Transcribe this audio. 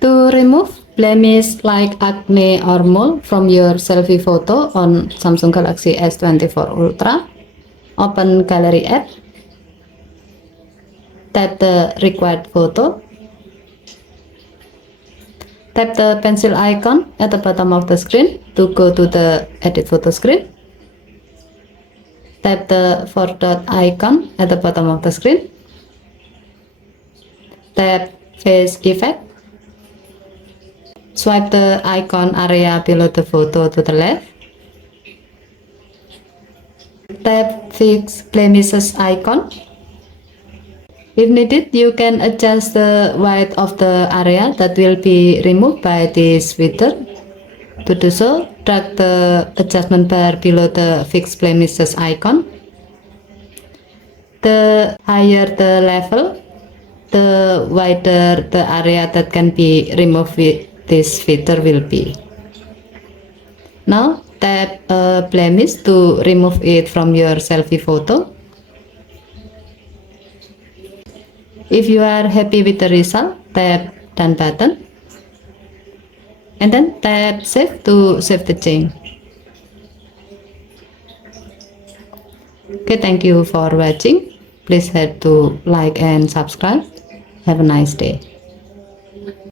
To remove blemish like acne or mole from your selfie photo on Samsung Galaxy S24 Ultra, open Gallery app, tap the required photo, tap the pencil icon at the bottom of the screen to go to the edit photo screen, tap the four dot icon at the bottom of the screen, tap face effect, swipe the icon area below the photo to the left, tap fix blemishes icon. If needed, you can adjust the width of the area that will be removed by this filter. To do so, drag the adjustment bar below the fix blemishes icon. The higher the level, the wider the area that can be removed with this filter will be. Now tap a blemish to remove it from your selfie photo. If you are happy with the result, tap done button and then tap save to save the change. Okay, thank you for watching. Please help to like and subscribe. Have a nice day.